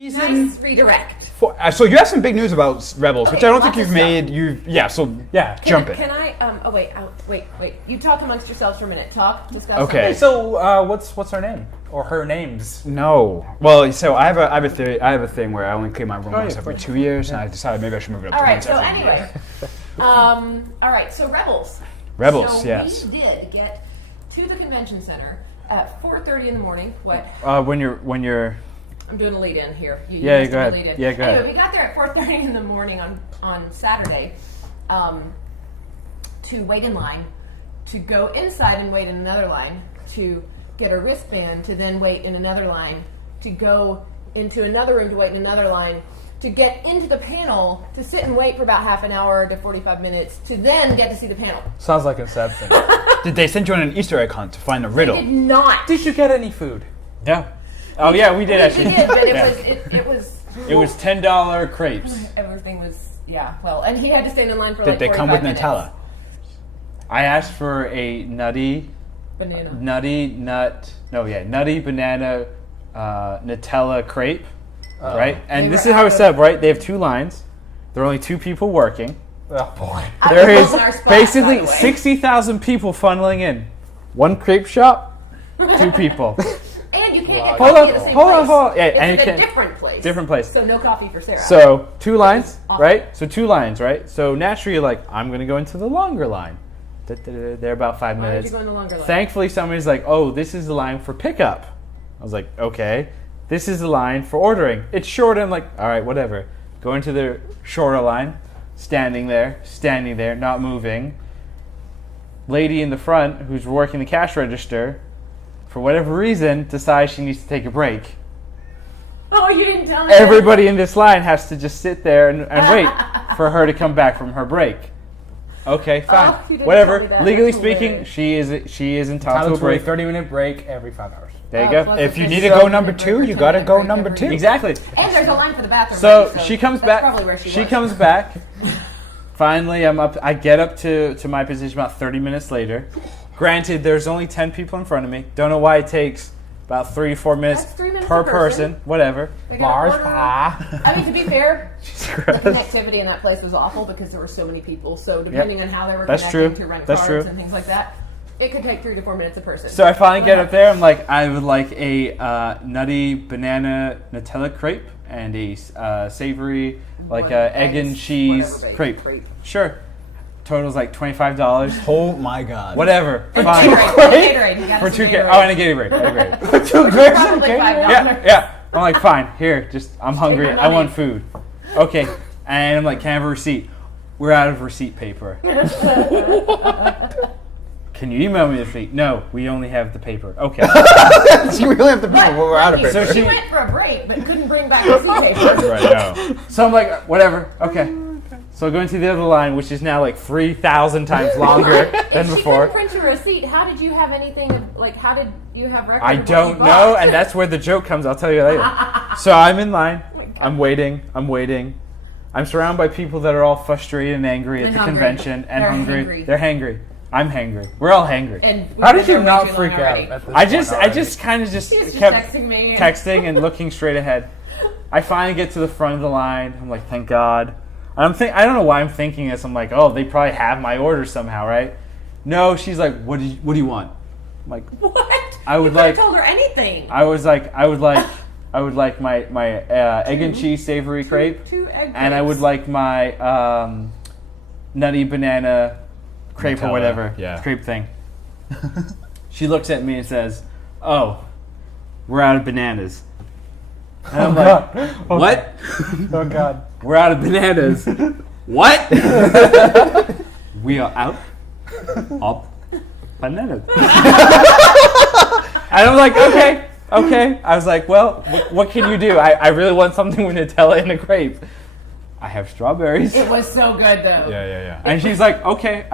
Nice redirect. So you have some big news about Rebels, which I don't think lots you've of made. Jump it. Can I? Wait. You talk amongst yourselves for a minute. Discuss. Okay. So what's her name or her names? No. Well, so I have a thing where I only clean my room once every 2 years, and I decided maybe I should move it up. All to right. once So every anyway, year. all right. So Rebels. Rebels. Yes. We did get to the convention center at 4:30 in the morning. What? When you're. I'm doing a lead in here. Go ahead. Yeah, go ahead. Anyway, we got there at 4:30 in the morning on Saturday to wait in line, to go inside and wait in another line, to get a wristband, to then wait in another line, to go into another room to wait in another line, to get into the panel, to sit and wait for about half an hour to 45 minutes, to then get to see the panel. Sounds like Inception. Did they send you on an Easter egg hunt to find a riddle? They did not. Did you get any food? Yeah. Oh yeah, we did actually. We did, but Yeah. it was $10 crepes. everything was well, and he had to stand in line for Did they come with minutes. Nutella? I asked for a nutty Banana. nutty banana Nutella crepe, right? And They this were is how out it's of- set up, right? They have 2 lines. There are only 2 people working. Oh boy. There I was is on our spot, basically by the way. 60,000 people funneling in. 1 crepe shop, 2 people. And you can't get Hold coffee on, at the same hold place. on. Yeah, it's and in you a can't- different place. Different place. So no coffee for Sarah. So 2 lines, awful. right? So 2 lines, right? So naturally, you're like, I'm gonna go into the longer line. They're about 5 Why minutes. did you go in the longer line? Thankfully, somebody's like, oh, this is the line for pickup. I was like, okay. This is the line for ordering. It's short. I'm like, all right, whatever. Go into the shorter line, standing there, not moving. Lady in the front who's working the cash register, for whatever reason, decides she needs to take a break. Oh, you didn't tell me. Everybody in this line has to just sit there and wait for her to come back from her break. Okay, fine. Oh, you didn't Whatever. tell me that. Legally That's speaking, hilarious. she is entitled to a Toleratory break. 30-minute break every 5 hours. There you Oh, go. plus If it's you a need to so- go number 2, you gotta go number 2. Exactly. And there's a line for the bathroom. So break, she comes that's back. Probably where she was. comes back. Finally, I'm up. I get up to my position about 30 minutes later. Granted, there's only 10 people in front of me. Don't know why it takes about 3 to 4 minutes, That's 3 minutes per a person. Whatever. They got Bars. order. I mean, to be fair, Jesus the Christ. connectivity in that place was awful because there were so many people. So depending on how they were That's connecting true. to rent That's cards true. and things like that, it could take 3 to 4 minutes a person. So I finally get up there. I'm like, I would like a nutty banana Nutella crepe and a savory, like egg and cheese crepe. Sure. Total's like $25. Oh my God. Whatever. And Fine. Gatorade. You got For some 2K. Gatorade. Oh, and a Gatorade. Probably $5. Yeah. I'm like, fine. Here, I'm hungry. your I want money. food. Okay. And I'm like, can I have a receipt? We're out of receipt paper. Can you email me the receipt? No, we only have the paper. Okay. You really have to be we're out of Right, paper. So she she- went for a break, but couldn't bring back receipt paper. Right now. So I'm like, whatever. Okay. So I go into the other line, which is now like 3,000 times longer than If she before. couldn't print your receipt, how did you have anything? Like, how did you have record? I of what don't you know, bought? and that's where the joke comes. I'll tell you later. So I'm in line. Oh my God. I'm waiting. I'm surrounded by people that are all frustrated and angry at And the hungry. convention and They're hungry. hangry. They're hangry. I'm hangry. We're all hangry. And we've How did been you there not way too freak long out already. at this I point just kind of just He was just kept texting me. texting and looking straight ahead. I finally get to the front of the line. I'm like, thank God. I don't know why I'm thinking this. I'm like, oh, they probably have my order somehow, right? No, she's like, what do you want? I'm like, What? I would you could've like- told her anything. I would like my egg and cheese savory crepe, Two egg and I would crepes. like my nutty banana crepe or Nutella, whatever yeah. crepe thing. She looks at me and says, "Oh, we're out of bananas." And I'm like, "What? Oh God. We're out of bananas? What? We are out of bananas." And I'm like, okay. I was like, well, what can you do? I really want something with Nutella and a crepe. I have strawberries. It was so good though. Yeah. And she's like, okay.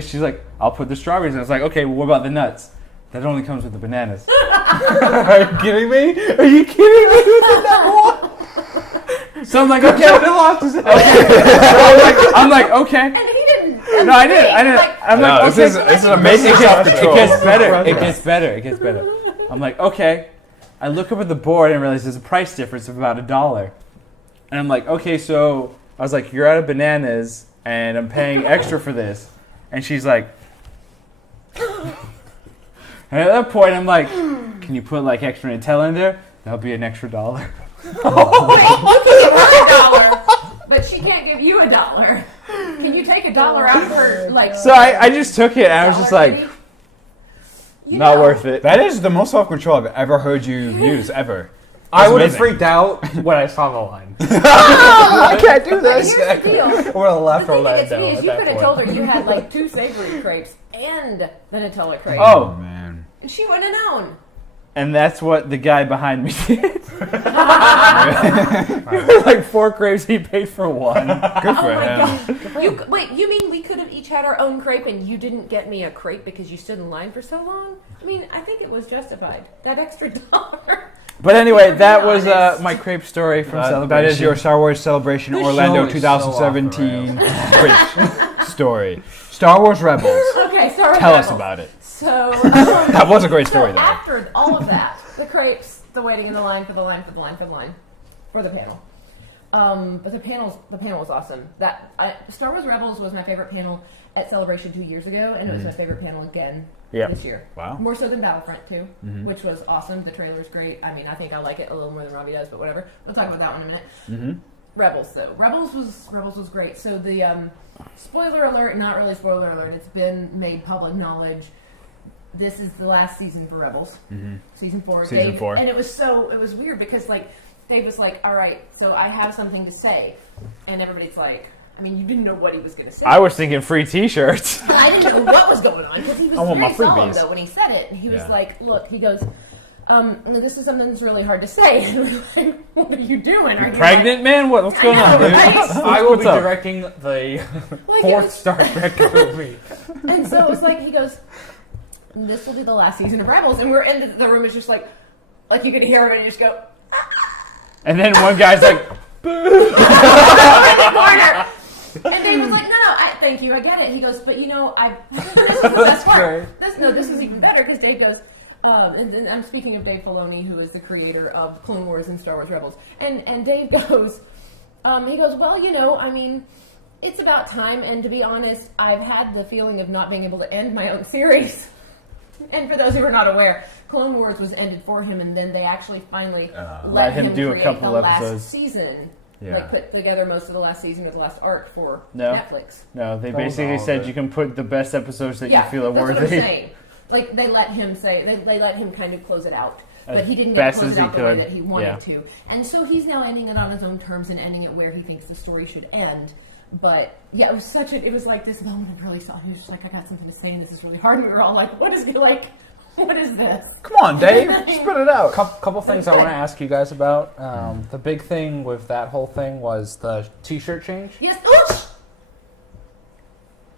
She's like, I'll put the strawberries. And I was like, okay, well, what about the nuts? That only comes with the bananas. Are you kidding me? Are you kidding me with the nut? So I'm like, okay. I'm like, okay. And he didn't. No, I didn't. I'm like, No, okay. this is amazing It self-control. gets better. It gets better. I'm like, okay. I look up at the board and realize there's a price difference of about $1. And I'm like, okay, so I was like, you're out of bananas and I'm paying extra for this. And she's like, and at that point I'm like, can you put like extra Nutella in there? That'll be an extra $1. Wait, you can give her $1, but she can't give you $1. Can you take $1 out of her, like... So I just took it and I was just like, not worth it. That is the most self-control I've ever heard you use, ever. I would have freaked out when I saw the line. I can't do this. Here's the deal. Or the left The or thing that left gets me down is at you that could have point. told her you had like 2 savory crepes and the Nutella crepe. Oh, man. And she wouldn't have known. And that's what the guy behind me did. Like 4 crepes, he paid for 1. Good for Oh my him. god. Wait, you mean we could have each had our own crepe and you didn't get me a crepe because you stood in line for so long? I mean, I think it was justified. That extra $1. But anyway, Be that was honest. my crepe story from Celebration. That is your Star Wars Celebration This Orlando show is so 2017 crepe story. Star Wars Rebels. Okay, sorry. Tell us about it. So That was a great story, so though. after all of that, the crepes, the waiting in the line for the panel. But the panel was awesome. Star Wars Rebels was my favorite panel at Celebration 2 years ago, and it was my favorite panel again this year. Wow. More so than Battlefront 2, which was awesome. The trailer's great. I mean, I think I like it a little more than Ravi does, but whatever. We'll talk about that one in a minute. Mm-hmm. Rebels, though. Rebels was great. So the spoiler alert, not really spoiler alert. It's been made public knowledge. This is the last season for Rebels. Mm-hmm. Season 4. Season Dave, 4. And it was weird because like Dave was like, all right, so I have something to say. And everybody's like, I mean, you didn't know what he was going to say. I was thinking free T-shirts. I didn't know what was going on because he was I want my very solemn freebies. though when he said it. And he was Yeah. like, look, he goes, this is something that's really hard to say. And we're like, what are you doing? Are you Pregnant man? What's going on, dude? right? I will be What's up? directing the Like, 4th Star Trek movie. And so it was like, he goes, this will be the last season of Rebels. And we're in the room is just like you could hear everybody just go, And then one guy's like, in the corner. And Dave was like, no, thank you, I get it. He goes, but you know, this is the best part. This is even better because Dave goes, and then I'm speaking of Dave Filoni, who is the creator of Clone Wars and Star Wars Rebels. And Dave goes, he goes, well, you know, I mean, it's about time. And to be honest, I've had the feeling of not being able to end my own series. And for those who are not aware, Clone Wars was ended for him, and then they actually finally let him do a create couple the episodes. last season. Yeah. Like put together most of the last season or the last arc for No. Netflix. no, they That was basically all of said it. you can put the best episodes that you feel are that's what I'm worthy. saying. Like they let him say they let him kind of close it out, As but he didn't best close as it he out the way could. that he wanted Yeah. to. And so he's now ending it on his own terms and ending it where he thinks the story should end. But yeah, it was like this moment I really saw. He was just like, I got something to say, and this is really hard. And we were all like, what is this? Come on, Dave. Spit it out. Couple things I want to ask you guys about. The big thing with that whole thing was the T-shirt change. Yes. Oops!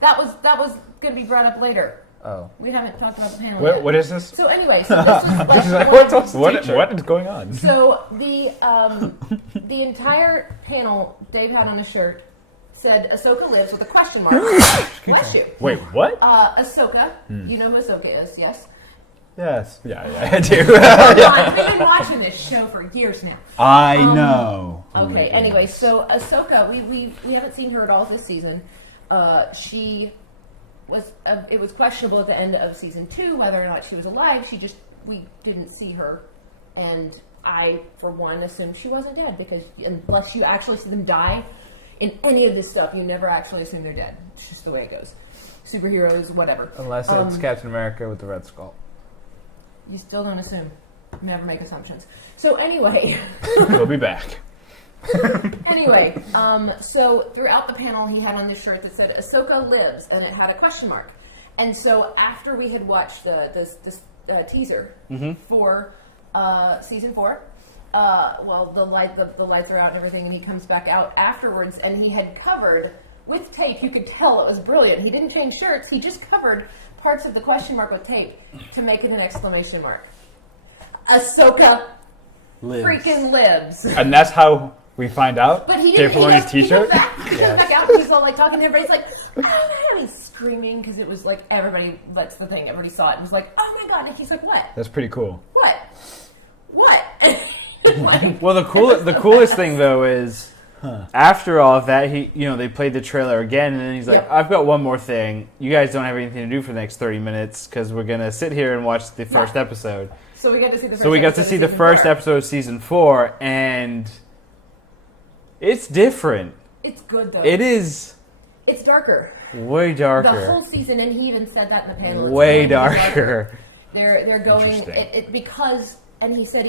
That was going to be brought up later. Oh. We haven't talked about the panel yet. What is this? So anyway, so this was like What is going on? So the entire panel Dave had on his shirt said Ahsoka lives with a question mark. Bless you. Wait, what? Ahsoka. You know who Ahsoka is, yes? Yes. Yeah, I do. Come on, we've been watching this show for years now. I know. Okay, anyway, so Ahsoka, we haven't seen her at all this season. She was it was questionable at the end of season 2 whether or not she was alive. We didn't see her, and I, for one, assumed she wasn't dead because unless you actually see them die in any of this stuff, you never actually assume they're dead. It's just the way it goes. Superheroes, whatever. Unless it's Captain America with the Red Skull. You still don't assume. Never make assumptions. So anyway. We'll be back. Anyway, so throughout the panel, he had on this shirt that said "Ahsoka lives," and it had a question mark. And so after we had watched this teaser for season 4, the lights are out and everything, and he comes back out afterwards, and he had covered with tape. You could tell it was brilliant. He didn't change shirts. He just covered parts of the question mark with tape to make it an exclamation mark. Ahsoka freaking lives. And that's how we find out? But he Dave didn't. Filoni's t-shirt? He comes back out and he's all like talking to everybody. He's like, oh man, he's screaming because it was like everybody. That's the thing. Everybody saw it and was like, oh my god. And he's like, what? That's pretty cool. What? what? Like, Well, the coolest thing though is after all of that, they played the trailer again, and then he's like, Yep. "I've got one more thing. You guys don't have anything to do for the next 30 minutes because we're gonna sit here and watch the first episode." So we got to see the first. So we got to episode see of the season first 4. episode of season 4, and it's different. It's good though. It is It's darker. way darker. The whole season, and he even said that in the panel. It's Way going darker. They're going Interesting. because, and he said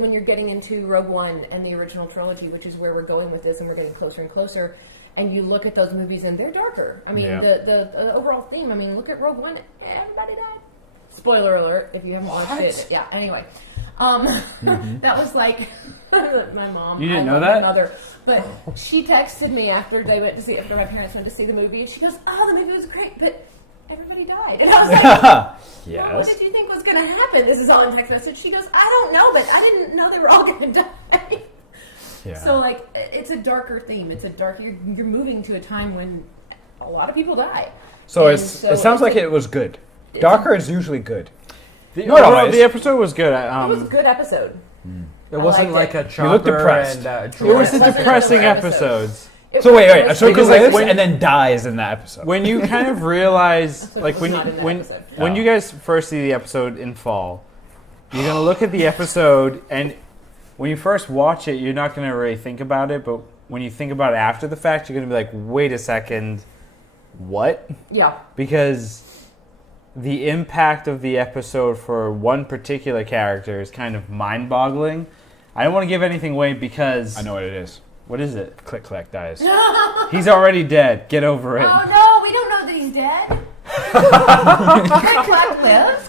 when you're getting into Rogue One and the original trilogy, which is where we're going with this, and we're getting closer and closer, and you look at those movies and they're darker. I mean, Yeah. the overall theme. I mean, look at Rogue One. Everybody died. Spoiler alert! If you haven't watched it, yeah. Anyway, that was like my mom. You didn't I know love that? my mother, but she texted me after my parents went to see the movie, and she goes, "Oh, the movie was great, but everybody died." And I was like, well, what Yes. did you think was going to happen? This is all in text message. She goes, "I don't know, but I didn't know they were all going to die." Yeah. So, like, it's a darker theme. It's a dark. You're moving to a time when a lot of people die. So And it sounds like it was good. It's- Darker is usually good. Overall, the episode was good. It was a good episode. It wasn't liked like it. a chopper You looked depressed. and It was the It wasn't depressing a good episode. episodes. So wait, it was- Ahsoka Because, like, lives when- and then dies in that episode. When you kind of realize, So it like was when not in that episode. when you guys first see the episode in fall, you're gonna look at the episode, and when you first watch it, you're not gonna really think about it. But when you think about it after the fact, you're gonna be like, "Wait a second, what?" Yeah. Because the impact of the episode for one particular character is kind of mind-boggling. I don't want to give anything away because I know what it is. What is it? Click Clack dies. He's already dead. Get over it. Oh no, we don't know that he's dead. Click Clack lives?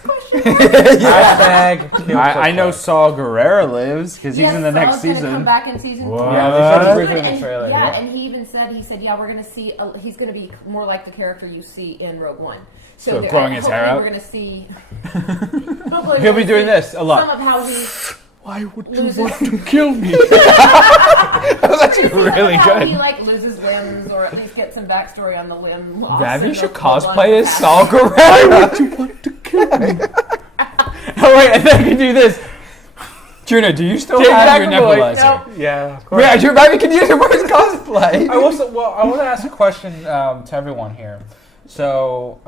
Question mark? I know Saul Guerrero lives because he's Yes, in the next Saul's gonna season. Come back in season 4. What? Yeah, they showed it Dude, briefly in the and- trailer. Yeah, and he even said, yeah, we're going to see, he's going to be more like the character you see in Rogue One. So growing his hair out? We're going to see. Hopefully He'll we're be gonna doing see this a lot. Some of how he Why would loses. to kill me? That was actually really how good. he like loses limbs, or at least get some backstory on the limb loss. Ravi and should the full cosplay body as cast. Saul Guerrero. Oh wait, and then I can do this. Juna, do you still James have your McAvoy. nebulizer? No. Yeah, of course. Yeah, Ravi can use it for his cosplay. I want to ask a question to everyone here. So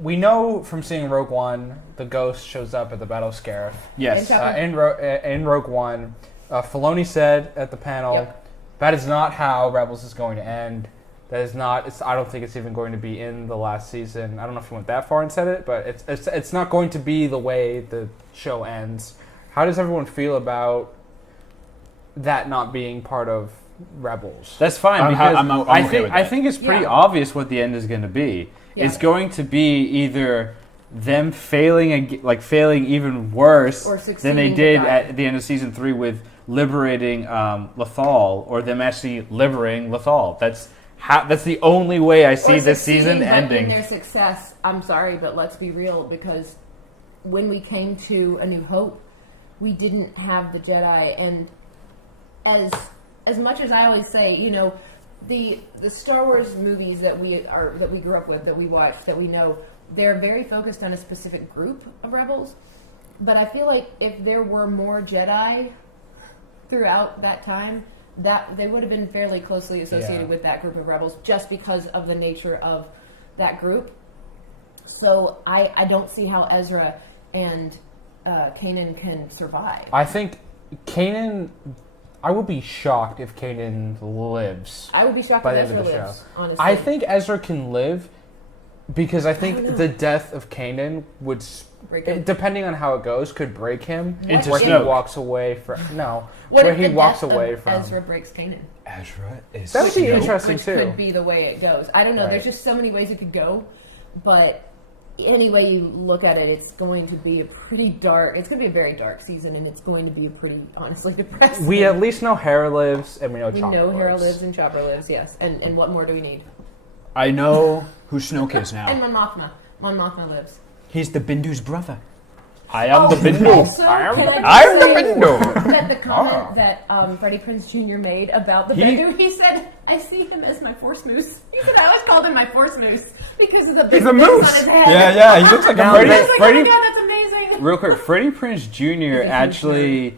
we know from seeing Rogue One, the ghost shows up at the Battle of Scarif. Yes. In Rogue One, Filoni said at the panel, Yep. that is not how Rebels is going to end. That is not. I don't think it's even going to be in the last season. I don't know if he went that far and said it, but it's not going to be the way the show ends. How does everyone feel about that not being part of Rebels? That's fine I'm because okay with I that. think it's pretty Yeah. obvious what the end is going to be. Yeah. It's going to be either them failing even worse Or than they succeeding to did die. at the end of season 3 with liberating Lothal, or them actually liberating Lothal. That's the only way I see Or this season succeeding, but ending. in their success, I'm sorry, but let's be real, because when we came to A New Hope, we didn't have the Jedi, and as much as I always say, you know, the Star Wars movies that we grew up with, that we watched, that we know, they're very focused on a specific group of rebels. But I feel like if there were more Jedi throughout that time, that they would have been fairly closely associated with that group of rebels, just because of the nature of that group. So I don't see how Ezra and Kanan can survive. I think Kanan. I would be shocked if Kanan lives. I would be shocked By if the end Ezra of the lives, show. honestly. I think Ezra can live because I don't think know. the death of Kanan would, Break him. depending on how it goes, could break him. Into where he Snoke. walks away from. No, What where if he the walks death away of from. Ezra breaks Kanan? Ezra is. That would be Snoke. interesting Which too. could be the way it goes. I don't know. Right. There's just so many ways it could go, but any way you look at it, it's going to be a pretty dark. It's going to be a very dark season, and it's going to be a pretty, honestly, depressing. We at least know Hera lives, and we know We Chopper know Hera lives. lives and Chopper lives, yes. And what more do we need? I know who Snoke is And now. Mon Mothma. Mon Mothma lives. He's the Bindu's brother. I am the Bindu. Also, I am can the I I'm just the say Bindu. that the comment that Freddie Prinze Jr. made about the Bendu, he said, "I see him as my force moose." He said, "I always called him my force moose because of the big He's a bits moose. on his head." Yeah, he looks like a Now, I moose. was like, Freddie- "Oh my god, that's amazing." real quick, Freddie Prinze Jr. actually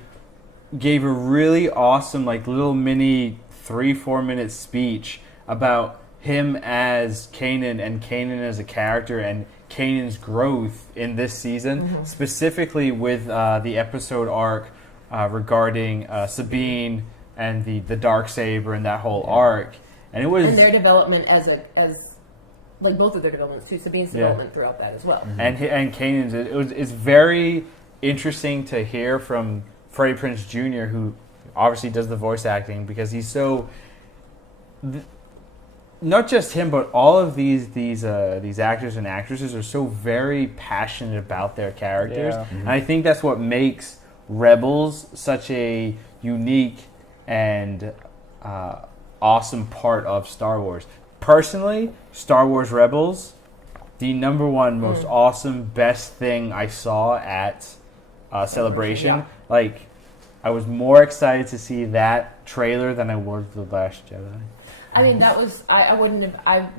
gave a really awesome, like, little mini 3-4 minute speech about him as Kanan and Kanan as a character and Kanan's growth in this season, specifically with the episode arc regarding Sabine and the Darksaber and that whole arc. And it was... And their development as like both of their developments too, Sabine's development throughout that as well. And Kanan's, it's very interesting to hear from Freddie Prinze Jr., who obviously does the voice acting, because he's so... Not just him, but all of these actors and actresses are so very passionate about their characters. Yeah. And I think that's what makes Rebels such a unique and awesome part of Star Wars. Personally, Star Wars Rebels, the number one most awesome, best thing I saw at Celebration. Yeah. Like, I was more excited to see that trailer than I was The Last Jedi. I mean, that was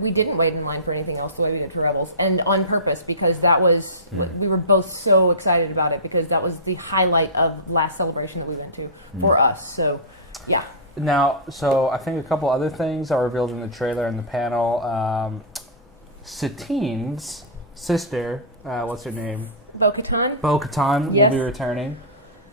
we didn't wait in line for anything else the way we did for Rebels, and on purpose, because that was we were both so excited about it, because that was the highlight of last Celebration that we went to for us. So, yeah. Now, so I think a couple other things are revealed in the trailer and the panel. Satine's sister, what's her name? Bo-Katan. Bo-Katan Yes. will be returning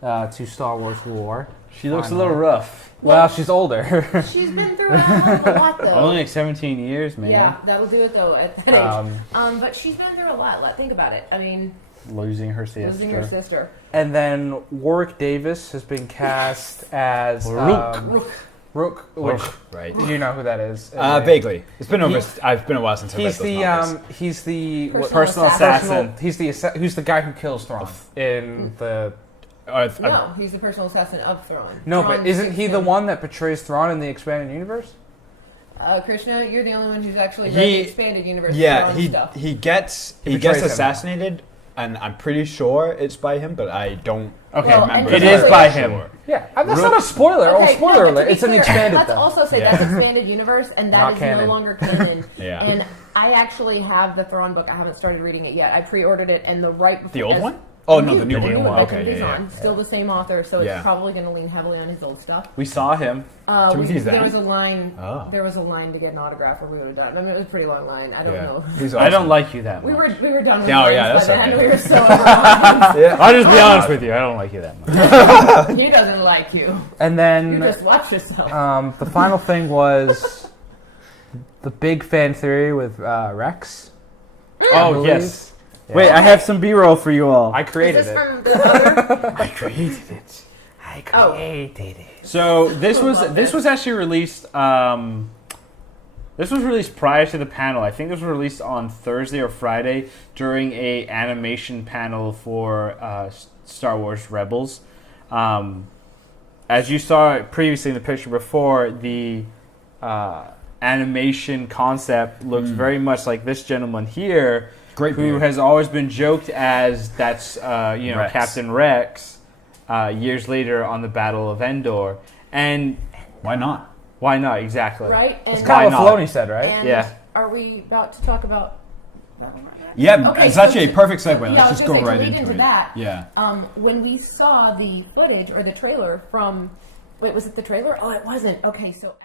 to Star Wars lore. She looks a little rough. Well, she's older. She's been through a lot, though. Only like 17 years, man. Yeah, that'll do it, though, at that age. But she's been through a lot. Think about it. I mean, Losing her losing her sister. And then Warwick Davis has been cast as Rook, which Right. you know who that is. Vaguely. It's been a while since I've read He's those the novels. he's the Personal assassin. He's who's the guy who kills Thrawn in the. No, he's the personal assassin of Thrawn. No, Thrawn but isn't shoots he the him. one that portrays Thrawn in the expanded universe? Krishna, you're the only one who's actually read the expanded universe. Yeah, Thrawn stuff. he gets betrays him. assassinated, and I'm pretty sure it's by him, but I don't Well, remember. and It is by him. Sure. Yeah, that's not a spoiler. Spoiler no, alert! to be It's an clear, expanded. Let's though. also say that's expanded universe, and Not that is canon. no longer canon. Yeah. And I actually have the Thrawn book. I haven't started reading it yet. I pre-ordered it, and the right before The old one? Oh, no, the new one. one. Okay, yeah. Still the same author, so Yeah. it's probably going to lean heavily on his old stuff. We saw him. Timothy's There there? was a line. Oh. There was a line to get an autograph, or we would have done. I mean, it was a pretty long line. I don't know. He's I don't awesome. like you that much. We were done with Oh, lines yeah, that's by then. okay. We were so overwhelmed. I'll just be honest with you. I don't like you that much. He doesn't like you. And You then just watch yourself. the final thing was the big fan theory with Rex. Oh, believe. yes. Wait, I have some B-roll for you all. I Is created this it. from the other? I created it. Created it. So this was actually released. This was released prior to the panel. I think this was released on Thursday or Friday during a animation panel for Star Wars Rebels. As you saw previously in the picture before, the animation concept looks very much like this gentleman here, Great who beard. has always been joked as that's Rex. Captain Rex. Years later on the Battle of Endor, and Why not? why not exactly? Right? It's And, kind of Why what not? Filoni said, right? and Yeah. are we about to talk about that one right now? Yeah, Okay, it's so actually a to- perfect segue. yeah, I Let's was just gonna go say, right to lead into into it. that, Yeah. when we saw the footage or the trailer from, wait, was it the trailer? Oh, it wasn't. Okay, so